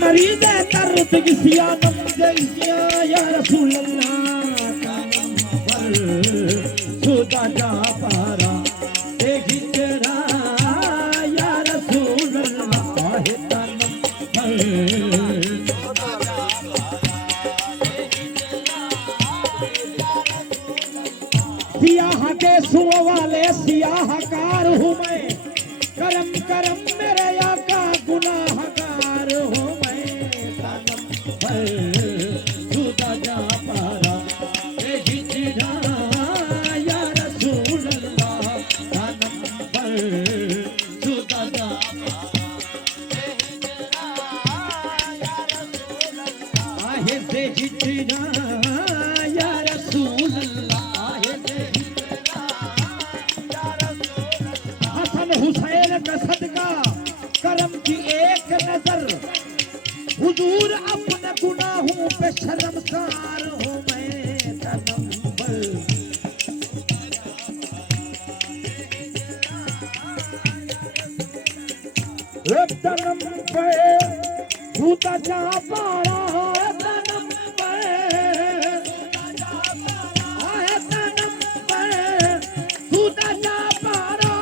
मरीज़ दर्द किसिया नम जैसिया या रसूल अल्लाह पर खुदा जा पारा देखी तेरा या रसूल अल्लाह है तनम पर सियाह के सुओं वाले सियाहकार हूँ मैं करम करम मेरे आका गुनाहगार हूँ मैं तनम पर खुदा जा पारा देखी तेरा या रसूल अल्लाह तनम पर खुदा जा आहे देखी तेरा या रसूल अल्लाह हुसैन का सदका करम की एक नजर हुजूर अपने गुनाहों पे शर्मसार हूँ मैं तनम पर तनम पे खुदा जा पारा तनम पे तनम पे खुदा जा पारा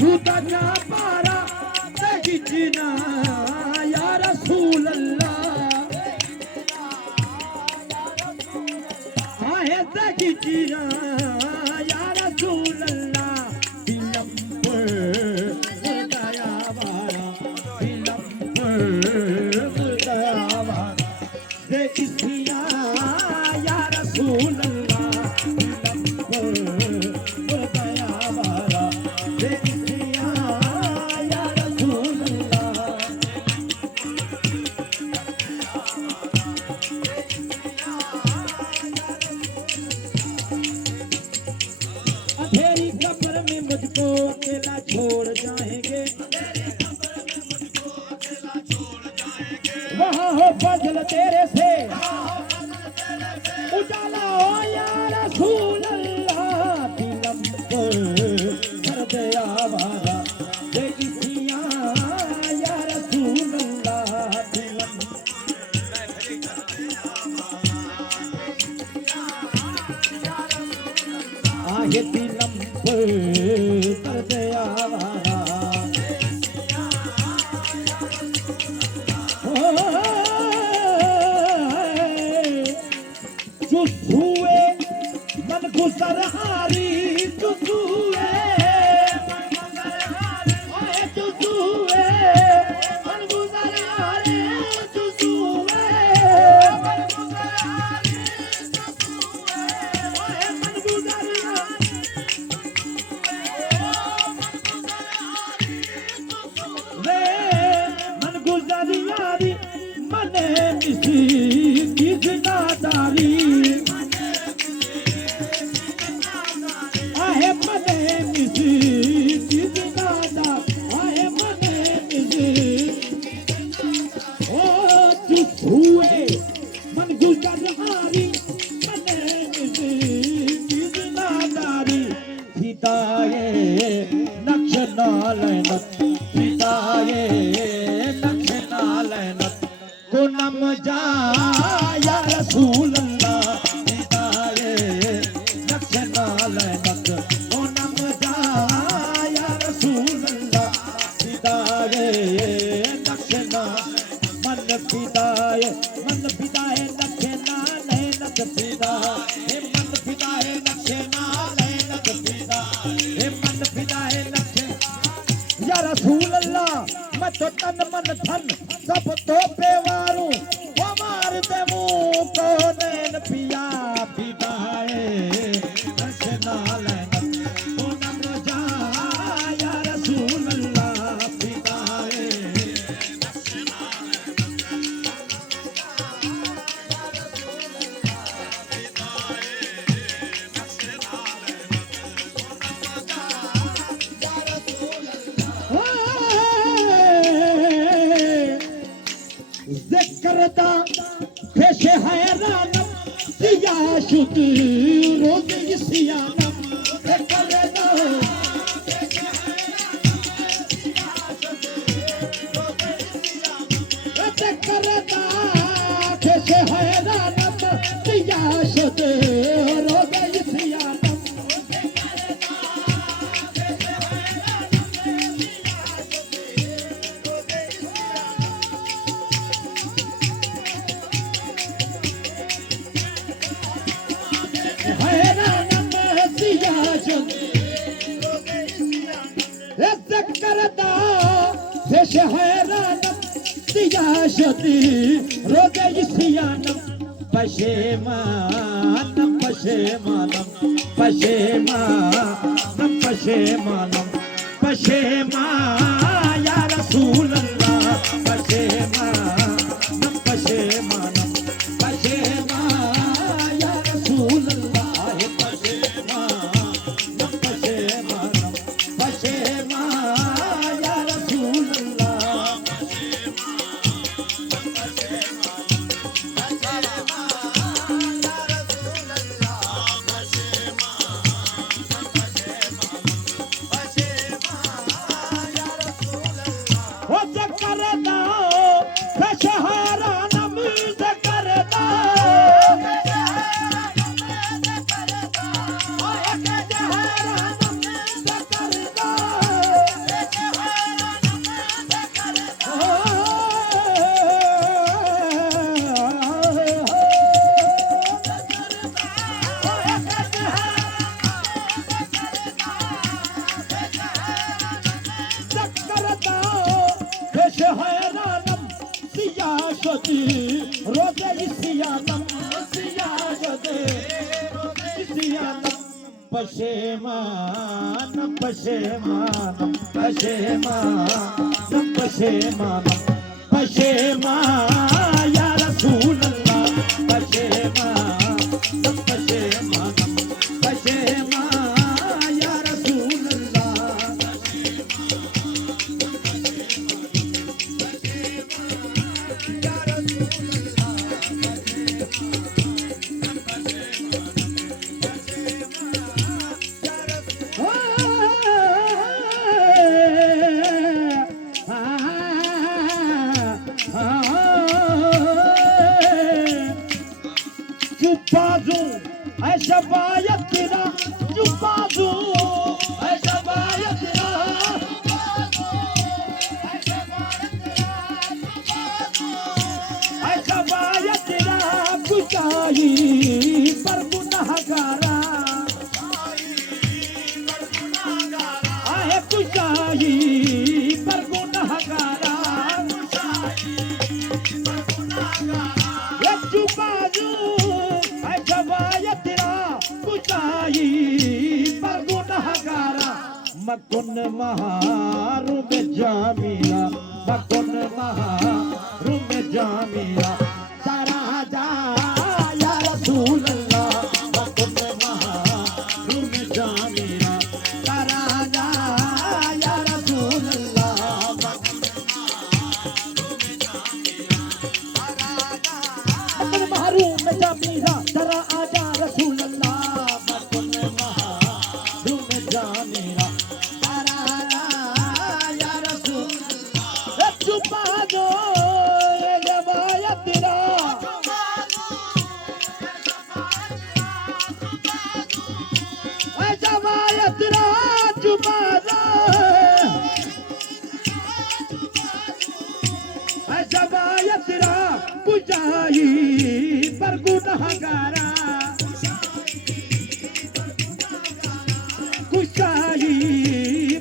खुदा जा पारा देखी जीना या रसूल अल्लाह आहे देखी जीना या रसूल अल्लाह दिलम पर खुदाया वारा दिलम पर खुदाया वारा देखी जीना या रसूल अल्लाह दिलम पर खुदाया वारा देखी मुझको अकेला छोड़ जाएंगे वहाँ हो फजल तेरे से उजाला हो या रसूल अल्लाह दिलम पर कर दे आवारा देखी सिया या रसूल अल्लाह दिलम आहे दिलम पर कर दे आवारा चुसुए मन गुजर हारी चुसुए चुसुए मन गुजर हारी चुसुए मन गुजर मन गुजरियारी मने मिसी किस नादारी आहे मने मिसी किस नादा आहे मने मिसी ओ चुसुए मन गुजरियारी मने मिसी किस नादारी हिदाये नक्श नालनत हिदाये नक्श नालनत को नम जा या रसूल अल्लाह हिदाये नक्श नालनत को नम जा या रसूल अल्लाह हिदाये नक्श ना मन फिदाये नक्श नालनत फिदा हे मन फिदाये नक्श नालनत फिदा हे मन फिदाये नक्श या रसूल अल्लाह मैं तो तन मन धन सब तो बेवारू वो मार दे मुँह को नैन पिया पिदाए नक्श नालनत को नम जा या रसूल अल्लाह पिदाए नक्श नालनत करता पेश हैरानम दिया शुद्ध रोग सियानम करता करता पेश हैरानम दिया शुद्ध रोग सियानम करता पेश हैरानम दिया शती रोगे सियानम पशेमानम पशेमानम पशेमानम पशेमानम पशेमा या रसूल अल्लाह पशेमानम पशेमानम पशेमा या रसूल अल्लाह पशेमानम पशेमानम पशेमा या रसूल अल्लाह रोजे सियानम सियानम पशेमानम पशेमानम पशेमानम पशेमानम पशेमा या रसूल अल्लाह पशेमानम पशेमानम पशेमा या रसूल अल्लाह Chupado, essa baia tira, chupado, essa baia tira, essa baia tira, putai, par gunahgara, ahe putai, par gunahgara, chupado. मकुन Maharu में जामिया मकुन महारू में जामिया तारा जा या रसूल अल्लाह मकुन महारू में जामिया तारा जा या रसूल अल्लाह मकुन महारू में जामिया तारा आजा रसूल अल्लाह मकुन महारू में जामिया चुपादो ये जवाया तेरा जवाया तेरा चुपादो जवाया तेरा बुझाई पर गुनहगारा कुशाई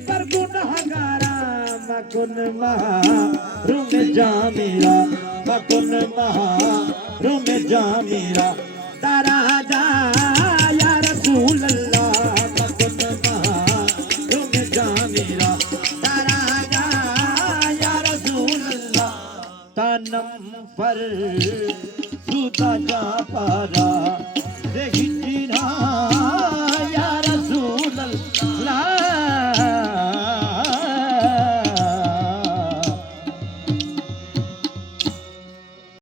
पर गुनहगारा मकुन महारू में जामिया मकुन महारू में जामिया तारा जा या रसूल अल्लाह मकुन महारू में जामिया तारा जा या रसूल अल्लाह तनम पर सुदा जा पारा हिजना या रसूल अल्लाह